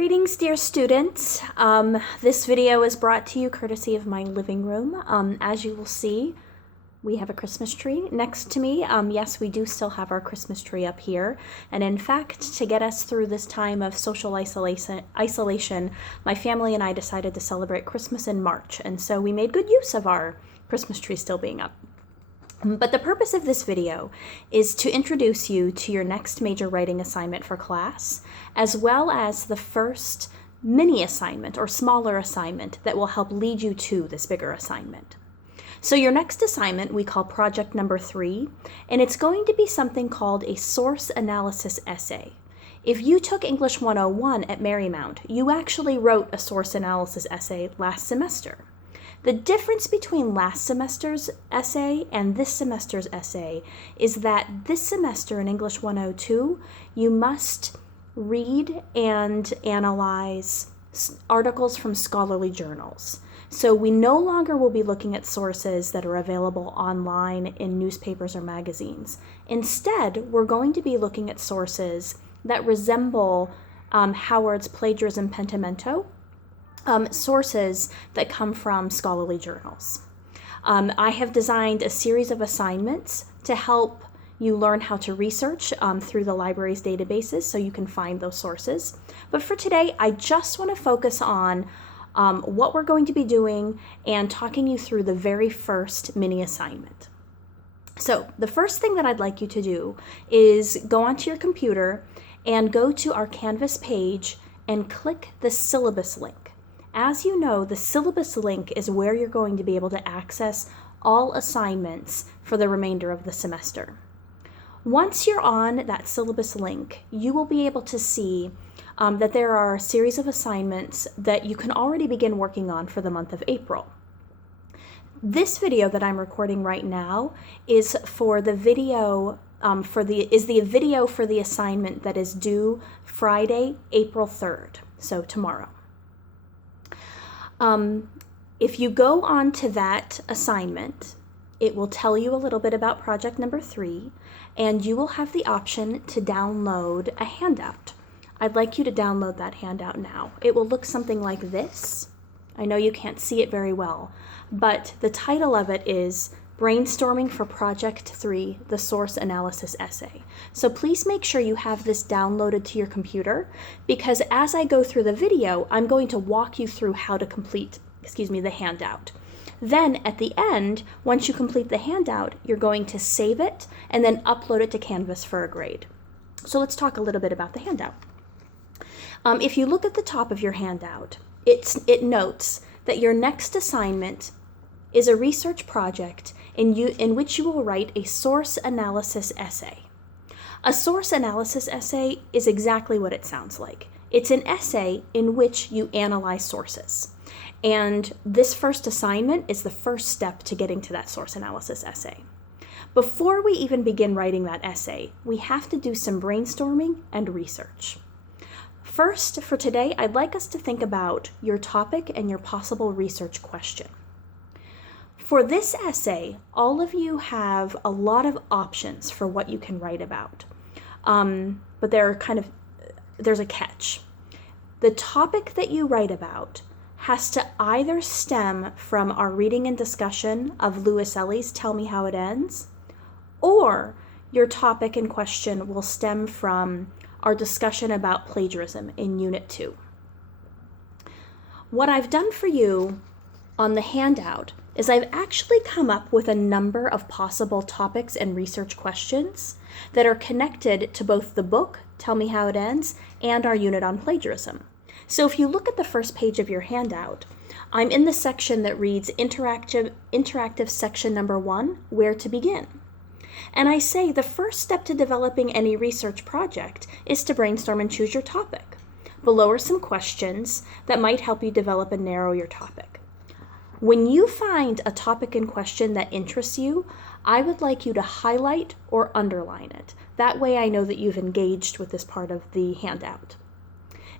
Greetings, dear students. This video is brought to you courtesy of my living room. As you will see, we have a Christmas tree next to me. Yes, we do still have our Christmas tree up here. And in fact, to get us through this time of social isolation, my family and I decided to celebrate Christmas in March. And so we made good use of our Christmas tree still being up. But the purpose of this video is to introduce you to your next major writing assignment for class, as well as the first mini assignment or smaller assignment that will help lead you to this bigger assignment. So your next assignment we call project number 3, and it's going to be something called a source analysis essay. If you took English 101 at Marymount, you actually wrote a source analysis essay last semester. The difference between last semester's essay and this semester's essay is that this semester in English 102, you must read and analyze articles from scholarly journals. So we no longer will be looking at sources that are available online in newspapers or magazines. Instead, we're going to be looking at sources that resemble Howard's Plagiarism Pentimento, sources that come from scholarly journals. I have designed a series of assignments to help you learn how to research through the library's databases so you can find those sources. But for today, I just want to focus on what we're going to be doing and talking you through the very first mini assignment. So the first thing that I'd like you to do is go onto your computer and go to our Canvas page and click the syllabus link. As you know, the syllabus link is where you're going to be able to access all assignments for the remainder of the semester. Once you're on that syllabus link, you will be able to see that there are a series of assignments that you can already begin working on for the month of April. This video that I'm recording right now is for the video for the assignment that is due Friday, April 3rd, so tomorrow. If you go on to that assignment, it will tell you a little bit about project number 3, and you will have the option to download a handout. I'd like you to download that handout now. It will look something like this. I know you can't see it very well, but the title of it is Brainstorming for Project 3, the Source Analysis Essay. So please make sure you have this downloaded to your computer, because as I go through the video, I'm going to walk you through how to complete, the handout. Then at the end, once you complete the handout, you're going to save it and then upload it to Canvas for a grade. So let's talk a little bit about the handout. If you look at the top of your handout, it notes that your next assignment is a research project in which you will write a source analysis essay. A source analysis essay is exactly what it sounds like. It's an essay in which you analyze sources. And this first assignment is the first step to getting to that source analysis essay. Before we even begin writing that essay, we have to do some brainstorming and research. First, for today, I'd like us to think about your topic and your possible research question. For this essay, all of you have a lot of options for what you can write about, but there's a catch. The topic that you write about has to either stem from our reading and discussion of Lewis Ellie's Tell Me How It Ends, or your topic in question will stem from our discussion about plagiarism in Unit 2. What I've done for you on the handout is I've actually come up with a number of possible topics and research questions that are connected to both the book, Tell Me How It Ends, and our unit on plagiarism. So if you look at the first page of your handout, I'm in the section that reads interactive section number 1, Where to Begin. And I say the first step to developing any research project is to brainstorm and choose your topic. Below are some questions that might help you develop and narrow your topic. When you find a topic in question that interests you, I would like you to highlight or underline it. That way I know that you've engaged with this part of the handout.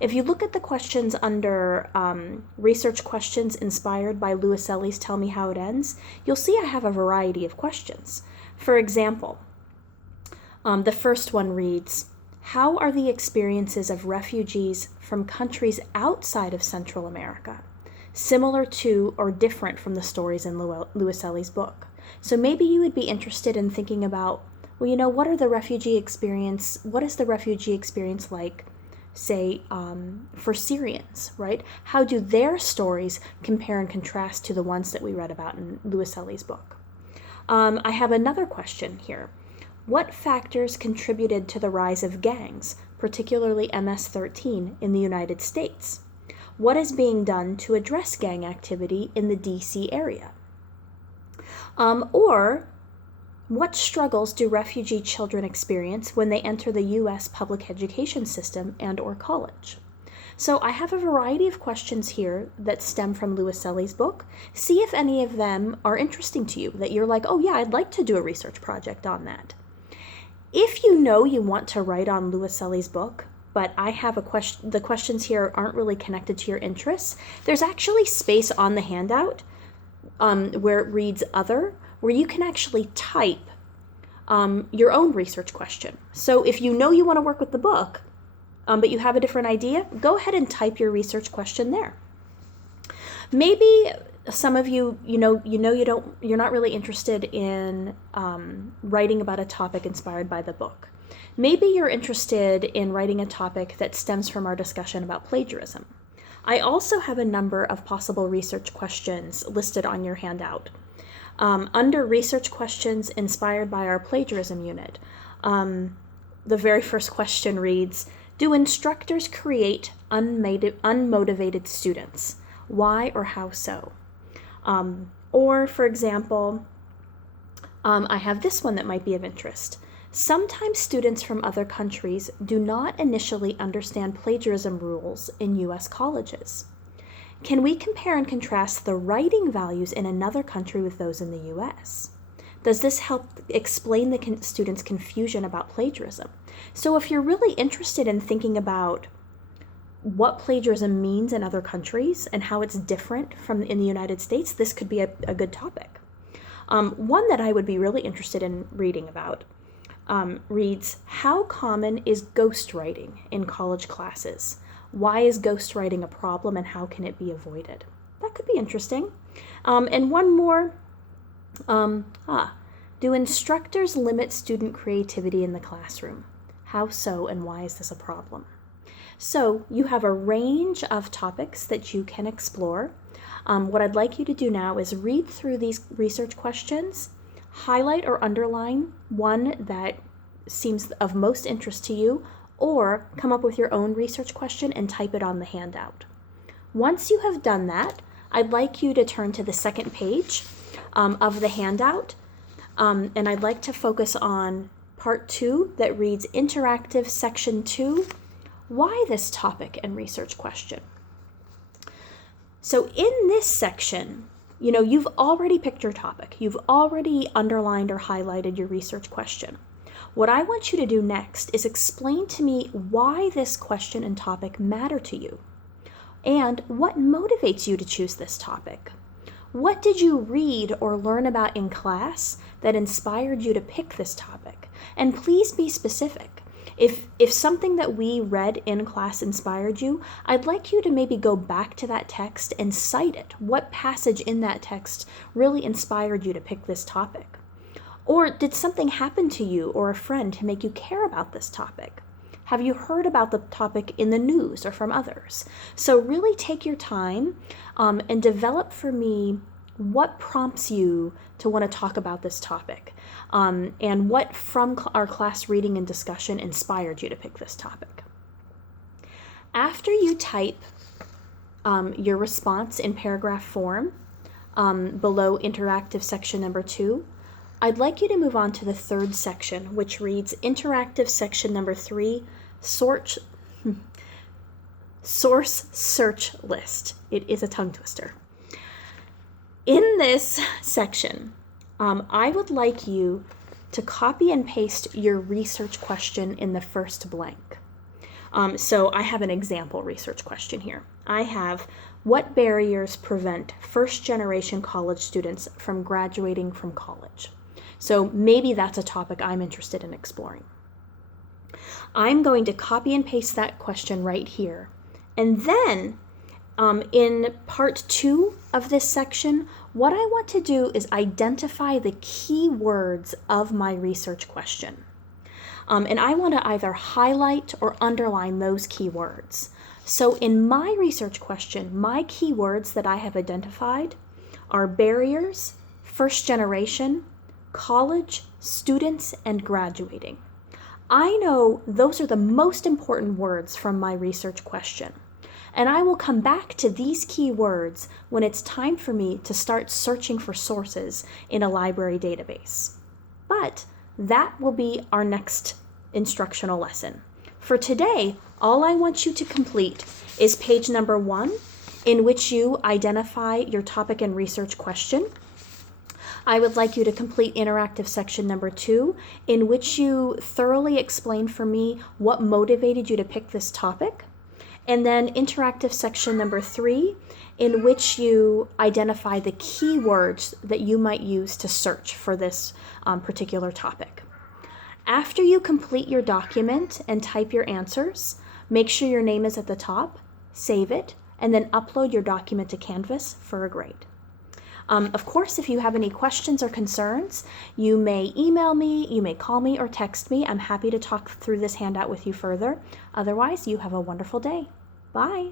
If you look at the questions under research questions inspired by Lewis Ellie's Tell Me How It Ends, you'll see I have a variety of questions. For example, the first one reads, How are the experiences of refugees from countries outside of Central America similar to or different from the stories in Luiselli's book? So maybe you would be interested in thinking about, well, what is the refugee experience like, say, for Syrians, right? How do their stories compare and contrast to the ones that we read about in Luiselli's book? I have another question here. What factors contributed to the rise of gangs, particularly MS-13, in the United States? What is being done to address gang activity in the DC area? Or what struggles do refugee children experience when they enter the U.S. public education system and/or college? So I have a variety of questions here that stem from Luiselli's book. See if any of them are interesting to you, that you're like, oh yeah, I'd like to do a research project on that. If you know you want to write on Luiselli's book, but I have the questions here aren't really connected to your interests, there's actually space on the handout where it reads Other, where you can actually type your own research question. So if you know you want to work with the book, but you have a different idea, go ahead and type your research question there. Maybe some of you're not really interested in writing about a topic inspired by the book. Maybe you're interested in writing a topic that stems from our discussion about plagiarism. I also have a number of possible research questions listed on your handout. Under research questions inspired by our plagiarism unit, the very first question reads, do instructors create unmotivated students? Why or how so? Or, for example, I have this one that might be of interest. Sometimes students from other countries do not initially understand plagiarism rules in U.S. colleges. Can we compare and contrast the writing values in another country with those in the U.S.? Does this help explain the students' confusion about plagiarism? So if you're really interested in thinking about what plagiarism means in other countries and how it's different from in the United States, this could be a good topic. One that I would be really interested in reading about reads, how common is ghostwriting in college classes? Why is ghostwriting a problem and how can it be avoided? That could be interesting. And one more, do instructors limit student creativity in the classroom? How so, and why is this a problem? So you have a range of topics that you can explore. What I'd like you to do now is read through these research questions, highlight or underline one that seems of most interest to you, or come up with your own research question and type it on the handout. Once you have done that, I'd like you to turn to the second page of the handout, and I'd like to focus on part 2 that reads Interactive Section 2, Why this topic and research question? So in this section, you've already picked your topic. You've already underlined or highlighted your research question. What I want you to do next is explain to me why this question and topic matter to you, and what motivates you to choose this topic. What did you read or learn about in class that inspired you to pick this topic? And please be specific. If something that we read in class inspired you, I'd like you to maybe go back to that text and cite it. What passage in that text really inspired you to pick this topic? Or did something happen to you or a friend to make you care about this topic? Have you heard about the topic in the news or from others? So really take your time and develop for me what prompts you to want to talk about this topic, and what from our class reading and discussion inspired you to pick this topic. After you type your response in paragraph form below interactive section number 2, I'd like you to move on to the third section, which reads interactive section number 3, source search list. It is a tongue twister. In this section, I would like you to copy and paste your research question in the first blank. So I have an example research question here. I have, what barriers prevent first-generation college students from graduating from college? So maybe that's a topic I'm interested in exploring. I'm going to copy and paste that question right here. And then in part 2 of this section, what I want to do is identify the key words of my research question. And I want to either highlight or underline those keywords. So in my research question, my keywords that I have identified are barriers, first generation, college, students, and graduating. I know those are the most important words from my research question. And I will come back to these keywords when it's time for me to start searching for sources in a library database. But that will be our next instructional lesson. For today, all I want you to complete is page number 1, in which you identify your topic and research question. I would like you to complete interactive section number 2, in which you thoroughly explain for me what motivated you to pick this topic. And then interactive section number 3, in which you identify the keywords that you might use to search for this particular topic. After you complete your document and type your answers, make sure your name is at the top, save it, and then upload your document to Canvas for a grade. Of course, if you have any questions or concerns, you may email me, you may call me or text me. I'm happy to talk through this handout with you further. Otherwise, you have a wonderful day. Bye.